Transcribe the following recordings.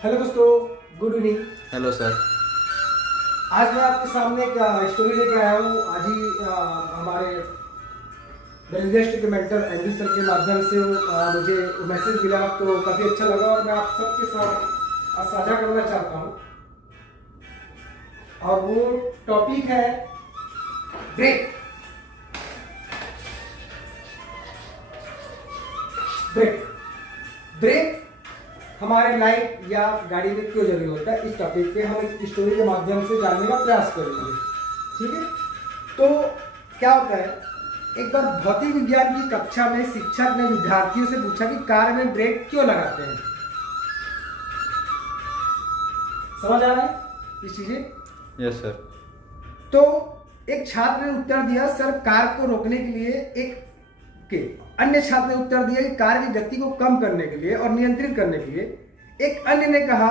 Hello दोस्तों, good evening. Hello sir. आज मैं आपके सामने एक स्टोरी लेके आया हूँ। आज ही हमारे बेस्ट के मेंटर एंडी सर के माध्यम से मुझे मैसेज मिला तो काफ़ी अच्छा लगा और मैं आप सबके साथ आज साझा करना चाहता हूँ। और वो टॉपिक है ब्रेक। ब्रेक ब्रेक हमारे लाइफ या गाड़ी में क्यों जरूरी होता है, इस टॉपिक पे हम एक स्टोरी के माध्यम से जानने का प्रयास करेंगे। ठीक है, तो क्या होता है, एक बार भौतिक विज्ञान की कक्षा में शिक्षक ने विद्यार्थियों से पूछा कि कार में ब्रेक क्यों लगाते हैं। समझ आ रहा है इस चीजें? Yes sir. तो एक छात्र ने उत्तर दिया, सर कार को रोकने के लिए। एक के अन्य छात्र ने उत्तर दिया कि कार की गति को कम करने के लिए और नियंत्रित करने के लिए। एक अन्य ने कहा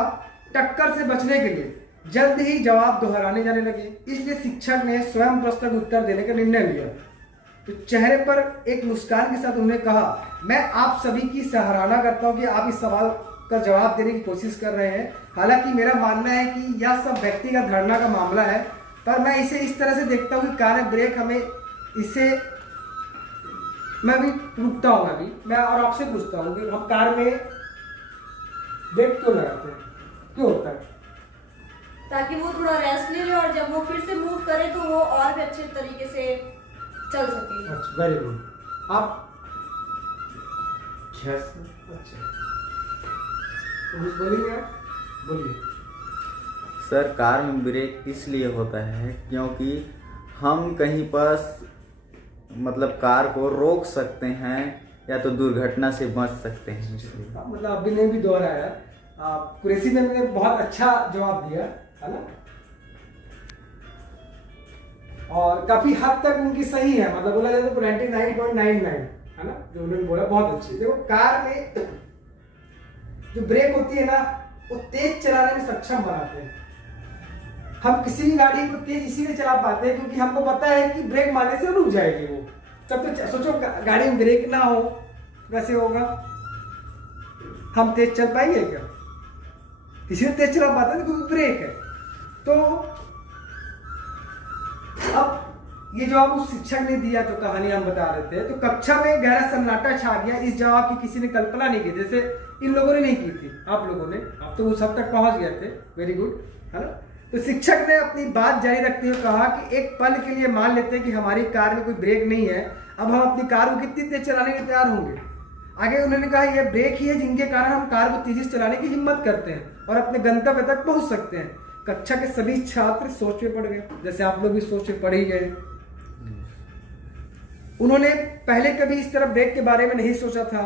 टक्कर से बचने के लिए। जल्द ही जवाब दोहराने जाने लगे, इसलिए शिक्षक ने स्वयं प्रश्न का उत्तर देने का निर्णय लिया। तो चेहरे पर एक मुस्कान के साथ उन्होंने कहा, मैं आप सभी की सराहना करता हूं कि आप इस सवाल का जवाब देने की कोशिश कर रहे हैं। हालांकि मेरा मानना है कि यह सब व्यक्तिगत धारणा का मामला है, पर मैं इसे इस तरह से देखता हूँ कि कार में ब्रेक हमें इसे मैं भी रुकता हूँ। अभी मैं और आपसे पूछता हूँ कि हम कार में ब्रेक क्यों लगाते हैं, क्यों होता है? ताकि वो थोड़ा रेस्ट ले ले और जब वो फिर से मूव करे तो वो और भी अच्छे तरीके से चल सके। अच्छा, वेरी गुड। आप अच्छा तो कुछ बोलेंगे आप? बोलिए। सर कार में ब्रेक इसलिए होता है क्योंकि हम कहीं पर मतलब कार को रोक सकते हैं या तो दुर्घटना से बच सकते हैं, इसलिए। मतलब अभी ने भी दोहराया, कुरैशी ने बहुत अच्छा जवाब दिया है ना, और काफी हद तक उनकी सही है। मतलब बोला जाए तो 99.99 है ना, जो उन्होंने बोला बहुत अच्छी। देखो कार में जो ब्रेक होती है ना, वो तेज चलाने में सक्षम बनाते हैं। हम किसी भी गाड़ी को तेज इसीलिए चला पाते हैं क्योंकि हमको पता है कि ब्रेक मारने से रुक जाएगी वो। तब तो सोचो गाड़ी में ब्रेक ना हो वैसे होगा, हम तेज चल पाएंगे क्या? इसीलिए तेज चला पाते हैं क्योंकि ब्रेक है। तो अब ये जवाब उस शिक्षक ने दिया तो कहानी हम बता रहे थे, तो कक्षा में गहरा सन्नाटा छा गया। इस जवाब की किसी ने कल्पना नहीं की, जैसे इन लोगों ने नहीं की थी, आप लोगों ने। आप तो उस हद तक पहुंच गए थे, वेरी गुड, है ना। तो शिक्षक ने अपनी बात जारी रखते हुए कहा कि एक पल के लिए मान लेते हैं कि हमारी कार में कोई ब्रेक नहीं है, अब हम अपनी कार को कितनी तेज चलाने के तैयार होंगे। आगे उन्होंने कहा यह ब्रेक ही है जिनके कारण हम कार को तेजी से चलाने की हिम्मत करते हैं और अपने गंतव्य तक पहुंच सकते हैं। कक्षा के सभी छात्र सोच में पड़ गए, जैसे आप लोग भी सोच में पड़ ही गए। उन्होंने पहले कभी इस तरह ब्रेक के बारे में नहीं सोचा था।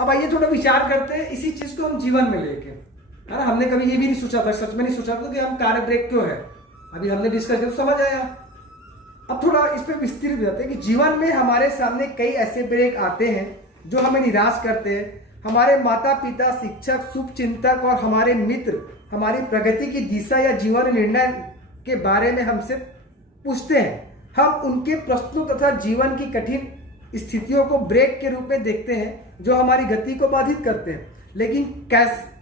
अब आइए थोड़ा विचार करते हैं इसी चीज को हम जीवन में लेके, है ना। हमने कभी ये भी नहीं सोचा था, सच में नहीं सोचा था कि हम कार ब्रेक क्यों है। अभी हमने डिस्कस किया तो समझ आया। अब थोड़ा इस पे विस्तृत हो जाते हैं कि जीवन में हमारे सामने कई ऐसे ब्रेक आते हैं जो हमें निराश करते हैं। हमारे माता पिता, शिक्षक, शुभचिंतक और हमारे मित्र हमारी प्रगति की दिशा या जीवन निर्णय के बारे में हमसे पूछते हैं। हम उनके प्रश्नों तथा जीवन की कठिन स्थितियों को ब्रेक के रूप में देखते हैं जो हमारी गति को बाधित करते हैं।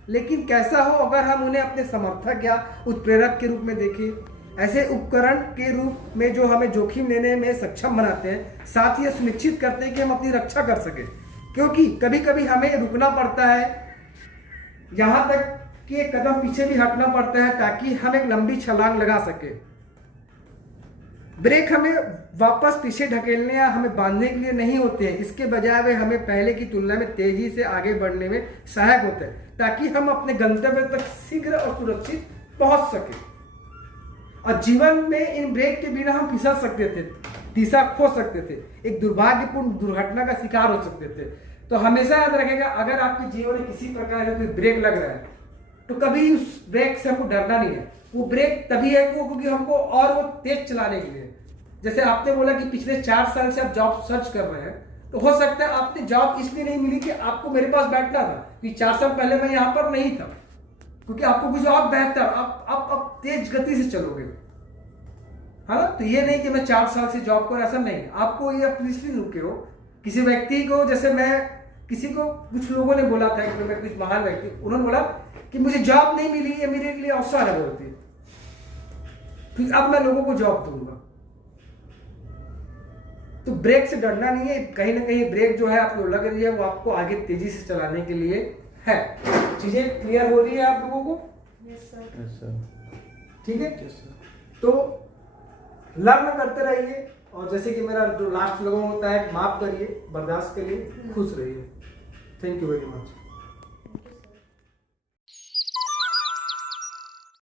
लेकिन कैसा हो अगर हम उन्हें अपने समर्थक या उत्प्रेरक के रूप में देखें, ऐसे उपकरण के रूप में जो हमें जोखिम लेने में सक्षम बनाते हैं, साथ ही सुनिश्चित करते हैं कि हम अपनी रक्षा कर सकें। क्योंकि कभी कभी हमें रुकना पड़ता है, यहाँ तक कि एक कदम पीछे भी हटना पड़ता है ताकि हम एक लंबी छलांग लगा सके। ब्रेक हमें वापस पीछे ढकेलने या हमें बांधने के लिए नहीं होते हैं, इसके बजाय वे हमें पहले की तुलना में तेजी से आगे बढ़ने में सहायक होते हैं ताकि हम अपने गंतव्य तक शीघ्र और सुरक्षित पहुंच सके। और जीवन में इन ब्रेक के बिना हम फिसल सकते थे, दिशा खो सकते थे, एक दुर्भाग्यपूर्ण दुर्घटना का शिकार हो सकते थे। तो हमेशा याद रखेगा, अगर आपके जीवन में किसी प्रकार का कोई ब्रेक लग रहा है तो कभी उस ब्रेक से हमको डरना नहीं है। वो ब्रेक तभी है क्योंकि हमको और वो तेज चलाने के लिए। जैसे आपने बोला कि पिछले 4 साल से आप जॉब सर्च कर रहे हैं, तो हो सकता है आपने जॉब इसलिए नहीं मिली कि आपको मेरे पास बैठना था, कि 4 साल पहले मैं यहाँ पर नहीं था, क्योंकि आपको कुछ जॉब बेहतर, आप तेज गति से चलोगे, है ना। तो ये नहीं कि मैं 4 साल से जॉब कर, ऐसा नहीं। आपको ये इसलिए रुके हो। किसी व्यक्ति को, जैसे मैं किसी को, कुछ लोगों ने बोला था कि मैं कुछ महान व्यक्ति, उन्होंने बोला कि मुझे जॉब नहीं मिली, ये मेरे लिए अवसर है बोलती, फिर अब मैं लोगों को जॉब दूंगा। तो ब्रेक से डरना नहीं है, कहीं ना कहीं ब्रेक जो है आपको लग रही है वो आपको आगे तेजी से चलाने के लिए है। चीजें क्लियर हो रही है आप लोगों को? Yes sir. ठीक है, तो लर्न करते रहिए, और जैसे कि मेरा जो लास्ट लोगों होता है, माफ करिए, बर्दाश्त करिए, खुश रहिए। Thank you very much.